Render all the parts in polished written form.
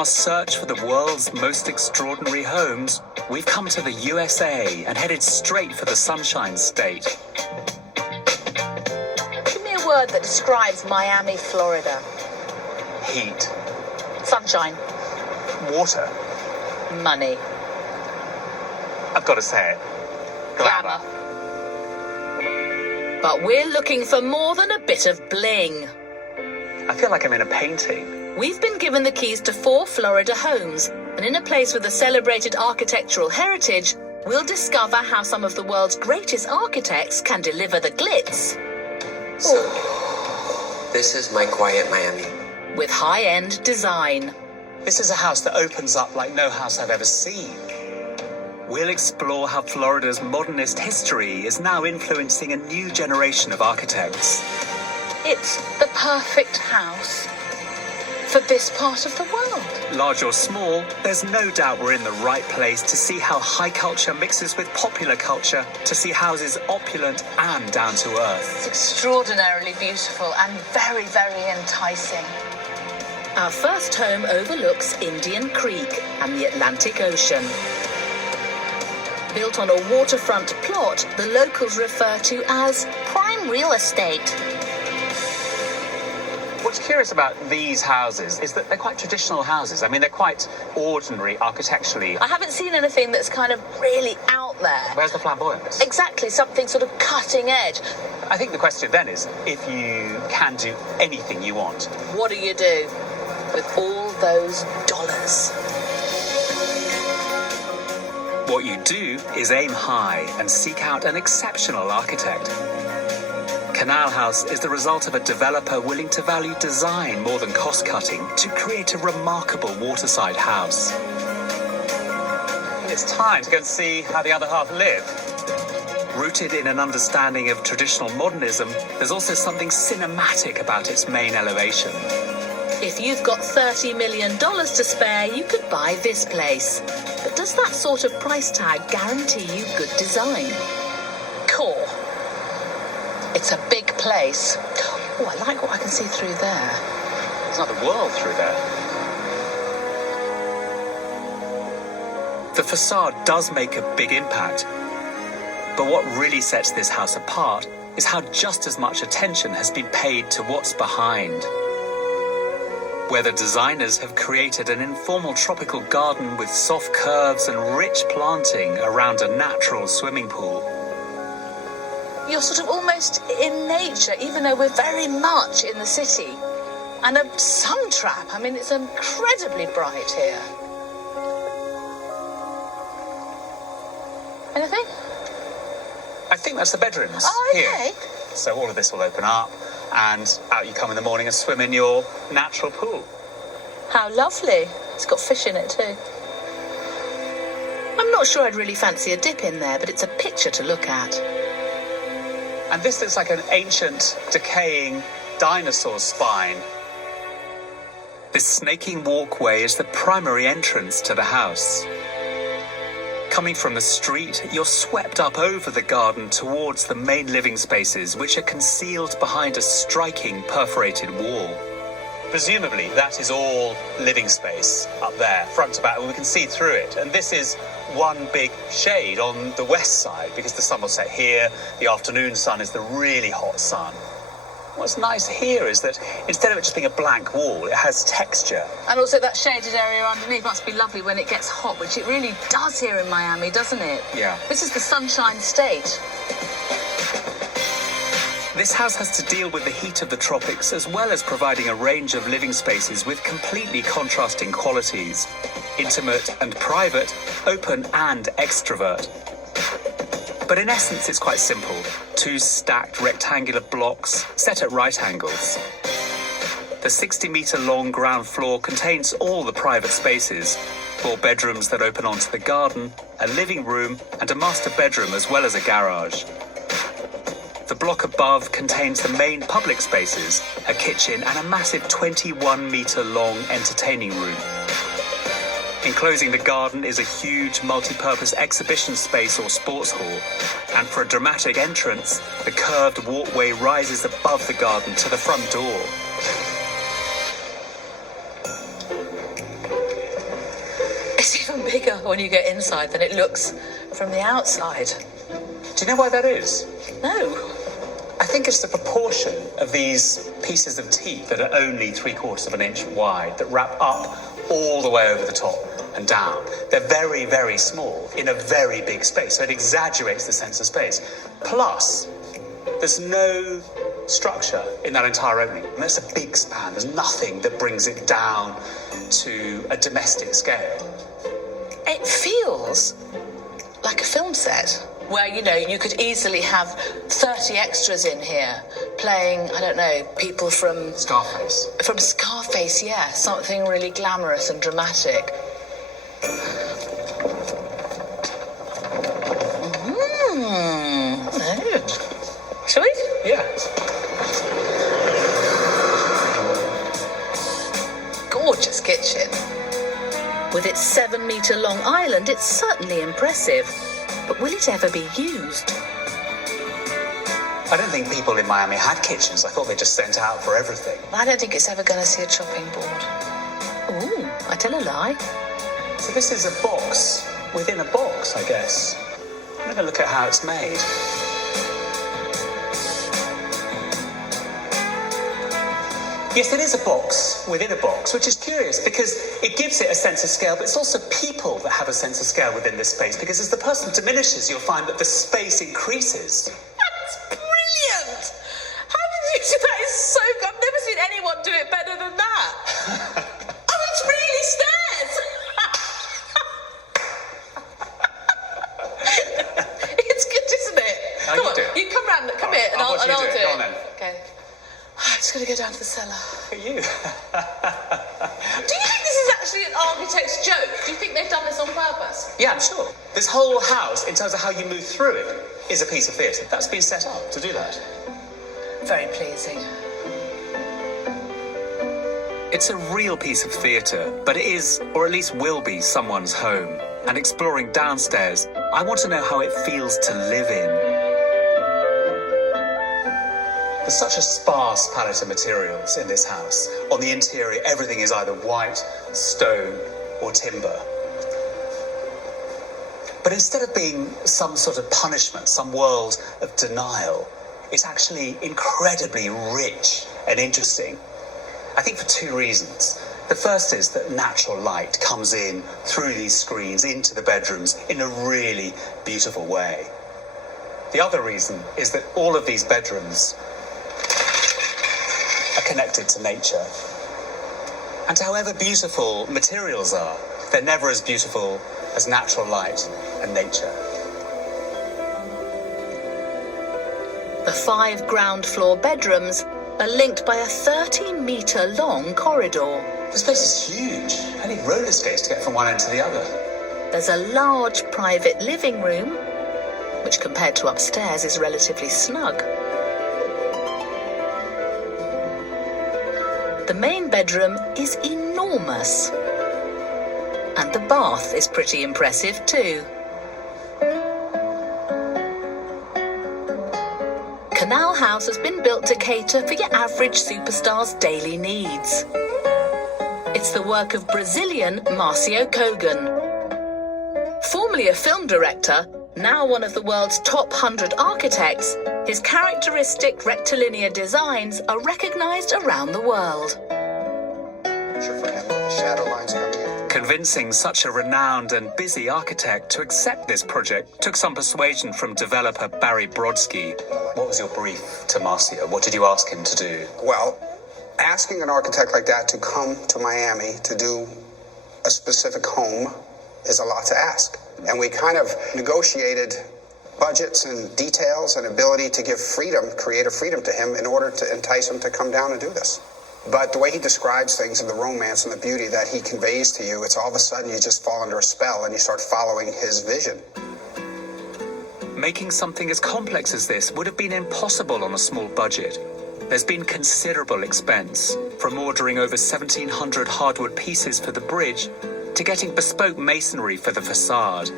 our search for the world's most extraordinary homes, we've come to the USA and headed straight for the Sunshine State. Give me a word that describes Miami, Florida. Heat. Sunshine. Water. Money. I've got to say it. Glamour. But we're looking for more than a bit of bling. I feel like I'm in a painting. We've been given the keys to 4 Florida homes, and in a place with a celebrated architectural heritage, we'll discover how some of the world's greatest architects can deliver the glitz. So, this is my quiet Miami. With high-end design. This is a house that opens up like no house I've ever seen. We'll explore how Florida's modernist history is now influencing a new generation of architects. It's the perfect house for this part of the world. Large or small, there's no doubt we're in the right place to see how high culture mixes with popular culture, to see houses opulent and down to earth. It's extraordinarily beautiful and very, very enticing. Our first home overlooks Indian Creek and the Atlantic Ocean. Built on a waterfront plot, the locals refer to as prime real estate. What's curious about these houses is that they're quite traditional houses. I mean, they're quite ordinary architecturally. I haven't seen anything that's kind of really out there. Where's the flamboyance? Exactly, something sort of cutting edge. I think the question then is, if you can do anything you want, what do you do with all those dollars? What you do is aim high and seek out an exceptional architect. Canal House is the result of a developer willing to value design more than cost-cutting to create a remarkable waterside house. It's time to go and see how the other half live. Rooted in an understanding of traditional modernism, there's also something cinematic about its main elevation. If you've got $30 million to spare, you could buy this place. But does that sort of price tag guarantee you good design? Core. It's a big place. Oh, I like what I can see through there. There's another world through there. The facade does make a big impact. But what really sets this house apart is how just as much attention has been paid to what's behind. Where the designers have created an informal tropical garden with soft curves and rich planting around a natural swimming pool. You're sort of almost in nature, even though we're very much in the city. And a sun trap. I mean, it's incredibly bright here. Anything? I think that's the bedrooms. Oh, okay. Here. So all of this will open up, and out you come in the morning and swim in your natural pool. How lovely. It's got fish in it too. I'm not sure I'd really fancy a dip in there, but it's a picture to look at. And this looks like an ancient, decaying dinosaur spine. This snaking walkway is the primary entrance to the house. Coming from the street, you're swept up over the garden towards the main living spaces, which are concealed behind a striking perforated wall. Presumably, that is all living space up there, front to back, and we can see through it. And this is one big shade on the west side, because the sun will set here. The afternoon sun is the really hot sun. What's nice here is that instead of it just being a blank wall, it has texture. And also that shaded area underneath must be lovely when it gets hot, which it really does here in Miami, doesn't it? Yeah. This is the Sunshine State. This house has to deal with the heat of the tropics, as well as providing a range of living spaces with completely contrasting qualities. Intimate and private, open and extrovert. But in essence, it's quite simple. 2 stacked rectangular blocks set at right angles. The 60-metre-long ground floor contains all the private spaces, 4 bedrooms that open onto the garden, a living room and a master bedroom, as well as a garage. The block above contains the main public spaces, a kitchen and a massive 21-metre-long entertaining room. Enclosing the garden is a huge multi-purpose exhibition space or sports hall, and for a dramatic entrance, the curved walkway rises above the garden to the front door. when you get inside than it looks from the outside. Do you know why that is? No. I think it's the proportion of these pieces of teak that are only 3/4 of an inch wide that wrap up all the way over the top and down. They're very, very small in a very big space, so it exaggerates the sense of space. Plus, there's no structure in that entire opening. And that's a big span. There's nothing that brings it down to a domestic scale. It feels like a film set where, you know, you could easily have 30 extras in here playing, I don't know, people from... Scarface. From Scarface, yeah. Something really glamorous and dramatic. Oh. Shall we? Yeah. Gorgeous kitchen. With its 7-metre-long island, it's certainly impressive. But will it ever be used? I don't think people in Miami had kitchens. I thought they just sent out for everything. I don't think it's ever going to see a chopping board. Ooh, I tell a lie. So this is a box within a box, I guess. I'm going to look at how it's made. Yes, it is a box within a box, which is curious because it gives it a sense of scale, but it's also people that have a sense of scale within this space, because as the person diminishes, you'll find that the space increases. That's brilliant! How did you do that? Is so good. I've never seen anyone do it better than that. Oh, it's really stairs! It's good, isn't it? How Come you on, do? you come round, come here, and I'll I'll watch do you do it. Go on it. then. Okay. I'm just going to go down to the cellar. Look at you. Do you think this is actually an architect's joke? Do you think they've done this on purpose? Yeah, I'm sure. This whole house, in terms of how you move through it, is a piece of theatre. That's been set up to do that. Very pleasing. It's a real piece of theatre, but it is, or at least will be, someone's home. And exploring downstairs, I want to know how it feels to live in. There's such a sparse palette of materials in this house. On the interior, everything is either white, stone, or timber. But instead of being some sort of punishment, some world of denial, it's actually incredibly rich and interesting. I think for two reasons. The first is that natural light comes in through these screens into the bedrooms in a really beautiful way. The other reason is that all of these bedrooms are connected to nature. And however beautiful materials are, they're never as beautiful as natural light and nature. The 5 ground floor bedrooms are linked by a 30-metre-long corridor. This place is huge. I need roller skates to get from one end to the other. There's a large private living room, which compared to upstairs is relatively snug. The main bedroom is enormous. And the bath is pretty impressive too. Canal House has been built to cater for your average superstar's daily needs. It's the work of Brazilian Marcio Kogan. Formerly a film director, now one of the world's top 100 architects, his characteristic rectilinear designs are recognized around the world. Convincing such a renowned and busy architect to accept this project took some persuasion from developer Barry Brodsky. What was your brief to Marcio? What did you ask him to do? Well, asking an architect like that to come to Miami to do a specific home is a lot to ask. And we kind of negotiated budgets and details and ability to give freedom, creative freedom to him in order to entice him to come down and do this. But the way he describes things and the romance and the beauty that he conveys to you, it's all of a sudden you just fall under a spell and you start following his vision. Making something as complex as this would have been impossible on a small budget. There's been considerable expense, from ordering over 1,700 hardwood pieces for the bridge to getting bespoke masonry for the facade.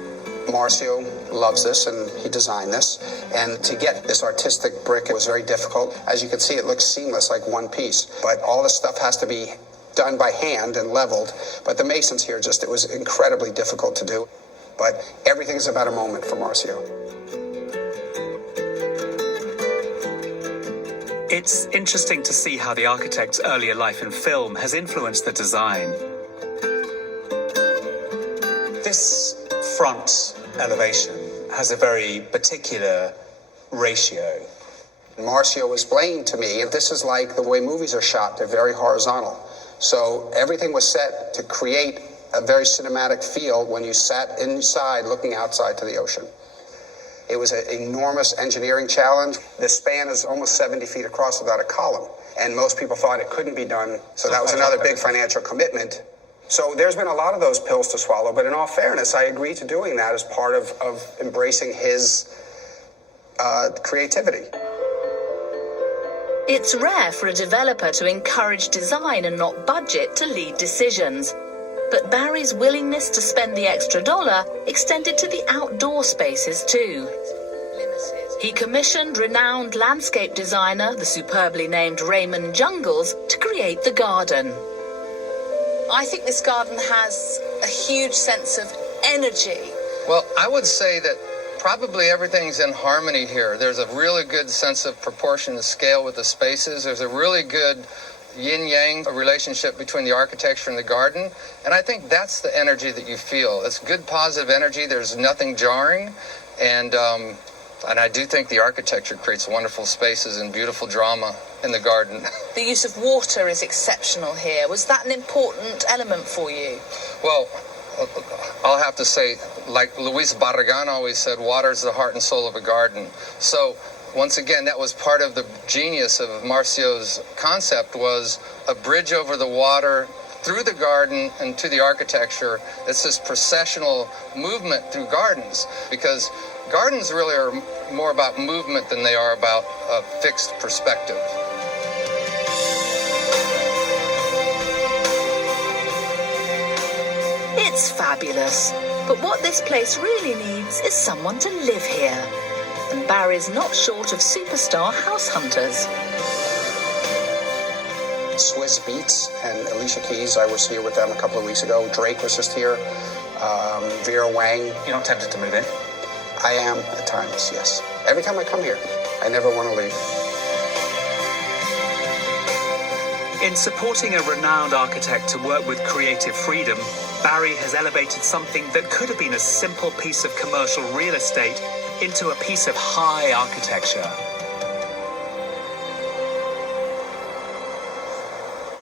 Marcio loves this and he designed this, and to get this artistic brick was very difficult. As you can see, it looks seamless like one piece, but all this stuff has to be done by hand and leveled, but the masons here it was incredibly difficult to do. But everything's about a moment for Marcio. It's interesting to see how the architect's earlier life in film has influenced the design. This front elevation has a very particular ratio. Marcio explained to me, this is like the way movies are shot, they're very horizontal. So everything was set to create a very cinematic feel when you sat inside looking outside to the ocean. It was an enormous engineering challenge. The span is almost 70 feet across without a column, and most people thought it couldn't be done, so that was another big financial commitment. So there's been a lot of those pills to swallow, but in all fairness, I agreed to doing that as part of embracing his creativity. It's rare for a developer to encourage design and not budget to lead decisions. But Barry's willingness to spend the extra dollar extended to the outdoor spaces too. He commissioned renowned landscape designer, the superbly named Raymond Jungles, to create the garden. I think this garden has a huge sense of energy. Well, I would say that probably everything's in harmony here. There's a really good sense of proportion and scale with the spaces. There's a really good yin-yang relationship between the architecture and the garden. And I think that's the energy that you feel. It's good, positive energy. There's nothing jarring. And I do think the architecture creates wonderful spaces and beautiful drama in the garden. The use of water is exceptional here. Was that an important element for you? Well, I'll have to say, like Luis Barragan always said, water is the heart and soul of a garden. So once again, that was part of the genius of Marcio's concept, was a bridge over the water through the garden and to the architecture. It's this processional movement through gardens, because gardens really are more about movement than they are about a fixed perspective. It's fabulous, but what this place really needs is someone to live here. And Barry's not short of superstar house hunters. Swiss Beats and Alicia Keys, I was here with them a couple of weeks ago. Drake was just here. Vera Wang. You're not tempted to move in? I am at times, yes. Every time I come here, I never want to leave. In supporting a renowned architect to work with creative freedom, Barry has elevated something that could have been a simple piece of commercial real estate into a piece of high architecture.